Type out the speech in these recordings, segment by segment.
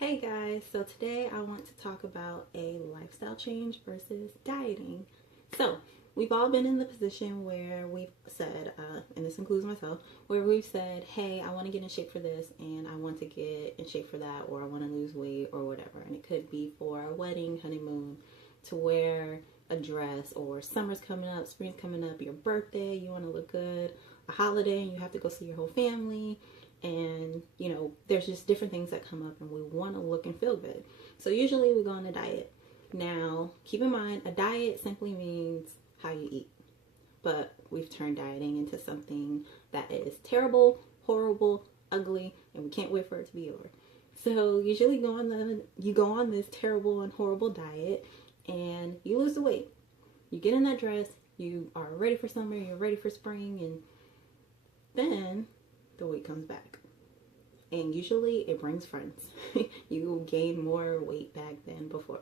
Hey guys, so today I want to talk about a lifestyle change versus dieting. So, we've all been in the position where we've said, and this includes myself, where we've said, hey, I want to get in shape for this, and I want to get in shape for that, or I want to lose weight, or whatever. And it could be for a wedding, honeymoon, to wear a dress, or summer's coming up, spring's coming up, your birthday, you want to look good, a holiday, and you have to go see your whole family. And there's just different things that come up and we want to look and feel good. So usually we go on a diet. Now keep in mind, a diet simply means how you eat, but we've turned dieting into something that is terrible, horrible, ugly, and we can't wait for it to be over. So usually you go on this terrible and horrible diet and you lose the weight. You get in that dress, you are ready for summer, you're ready for spring, and then the weight comes back. And usually it brings friends. You gain more weight back than before.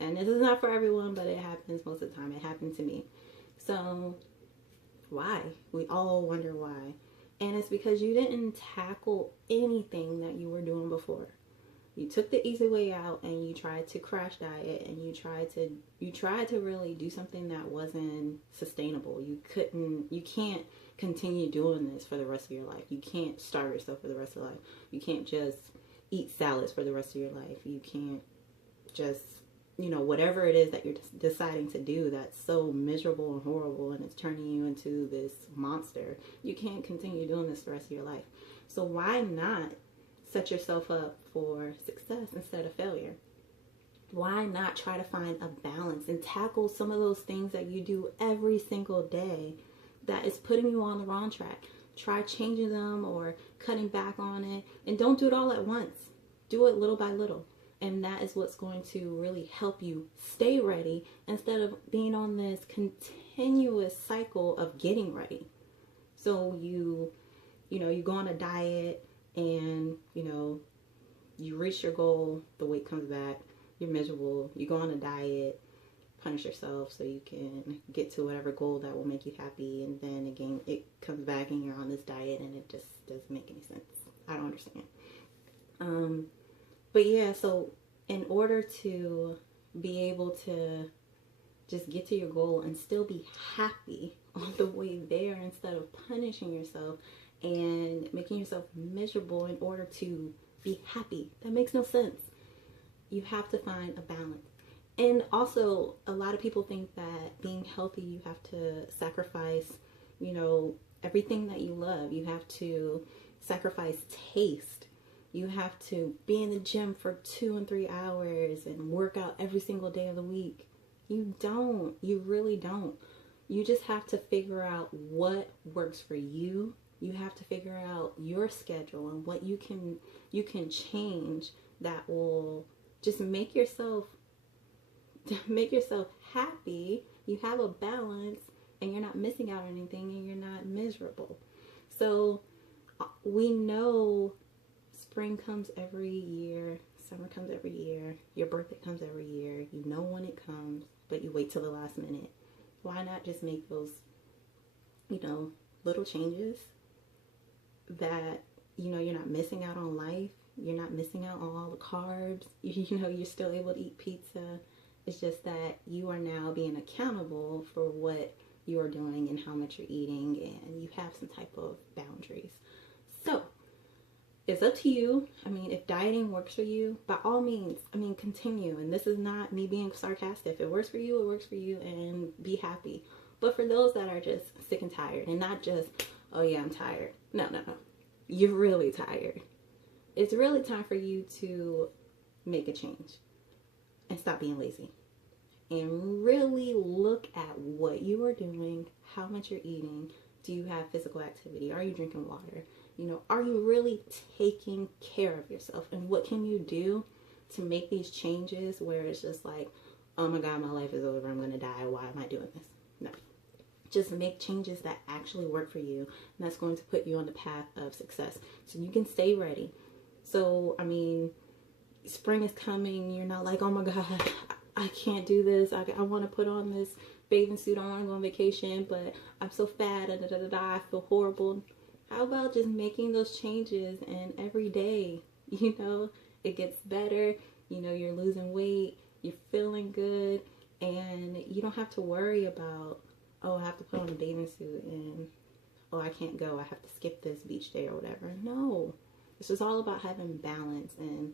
And this is not for everyone, but it happens most of the time. It happened to me. So why? We all wonder why. And it's because you didn't tackle anything that you were doing before. You took the easy way out and you tried to crash diet, and you tried to really do something that wasn't sustainable. You can't continue doing this for the rest of your life. You can't starve yourself for the rest of your life. You can't just eat salads for the rest of your life. You can't just, whatever it is that you're deciding to do that's so miserable and horrible and it's turning you into this monster. You can't continue doing this the rest of your life. So why not set yourself up for success instead of failure? Why not try to find a balance and tackle some of those things that you do every single day that is putting you on the wrong track? Try changing them or cutting back on it, and don't do it all at once. Do it little by little, and that is what's going to really help you stay ready instead of being on this continuous cycle of getting ready. So you go on a diet and you reach your goal, the weight comes back, you're miserable, you go on a diet, punish yourself so you can get to whatever goal that will make you happy, and then again it comes back and you're on this diet and it just doesn't make any sense. I don't understand. But yeah, so in order to be able to just get to your goal and still be happy on the way there instead of punishing yourself and making yourself miserable in order to be happy, that makes no sense. You have to find a balance. And also, a lot of people think that being healthy, you have to sacrifice, everything that you love. You have to sacrifice taste. You have to be in the gym for 2 and 3 hours and work out every single day of the week. You don't. You really don't. You just have to figure out what works for you. You have to figure out your schedule and what you can change that will just make yourself happy. You have a balance and you're not missing out on anything and you're not miserable. So we know spring comes every year, summer comes every year, your birthday comes every year. You know when it comes, but you wait till the last minute. Why not just make those, little changes that, you're not missing out on life. You're not missing out on all the carbs. You're still able to eat pizza. It's just that you are now being accountable for what you are doing and how much you're eating, and you have some type of boundaries. So it's up to you. If dieting works for you, by all means, continue. And this is not me being sarcastic. If it works for you, it works for you, and be happy. But for those that are just sick and tired, and not just, oh yeah, I'm tired. No. You're really tired. It's really time for you to make a change and stop being lazy. And really look at what you are doing, how much you're eating. Do you have physical activity? Are you drinking water? Are you really taking care of yourself? And what can you do to make these changes where it's just like, oh my God, my life is over, I'm going to die. Why am I doing this? No. Just make changes that actually work for you. And that's going to put you on the path of success so you can stay ready. So, spring is coming. You're not like, oh my God, I can't do this. I want to put on this bathing suit. I want to go on vacation, but I'm so fat. I feel horrible. How about just making those changes, and every day, it gets better. You know, you're losing weight, you're feeling good, and you don't have to worry about, oh, I have to put on a bathing suit and, oh, I can't go, I have to skip this beach day or whatever. No, it's just all about having balance, and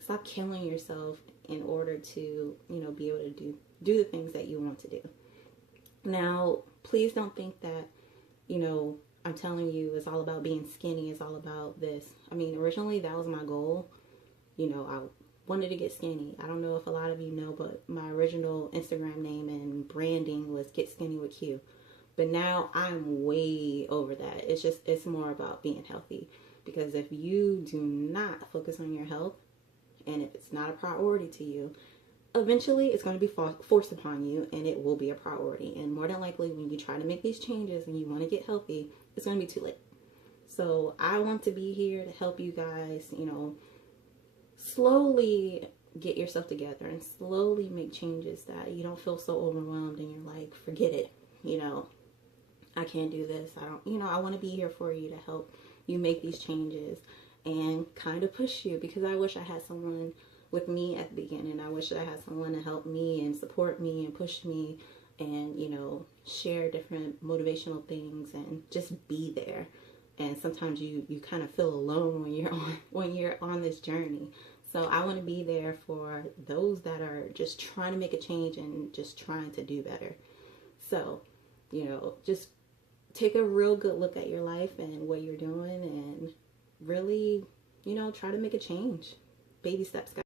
stop killing yourself in order to, you know, be able to do the things that you want to do. Now, please don't think that, you know, I'm telling you it's all about being skinny, it's all about this. I mean, originally that was my goal. You know, I wanted to get skinny. I don't know if a lot of you know, but my original Instagram name and branding was Get Skinny with Q. But now I'm way over that. It's more about being healthy. Because if you do not focus on your health, and if it's not a priority to you, eventually it's going to be forced upon you, and it will be a priority. And more than likely, when you try to make these changes and you want to get healthy, it's going to be too late. So I want to be here to help you guys, you know, slowly get yourself together and slowly make changes that you don't feel so overwhelmed and you're like, forget it, you know, I can't do this. I don't, you know, I want to be here for you to help you make these changes and kind of push you, because I wish I had someone with me at the beginning. I wish I had someone to help me and support me and push me and, you know, share different motivational things and just be there. And sometimes you kind of feel alone when you're on this journey. So I want to be there for those that are just trying to make a change and just trying to do better. So, you know, just take a real good look at your life and what you're doing and really, you know, try to make a change. Baby steps, guys.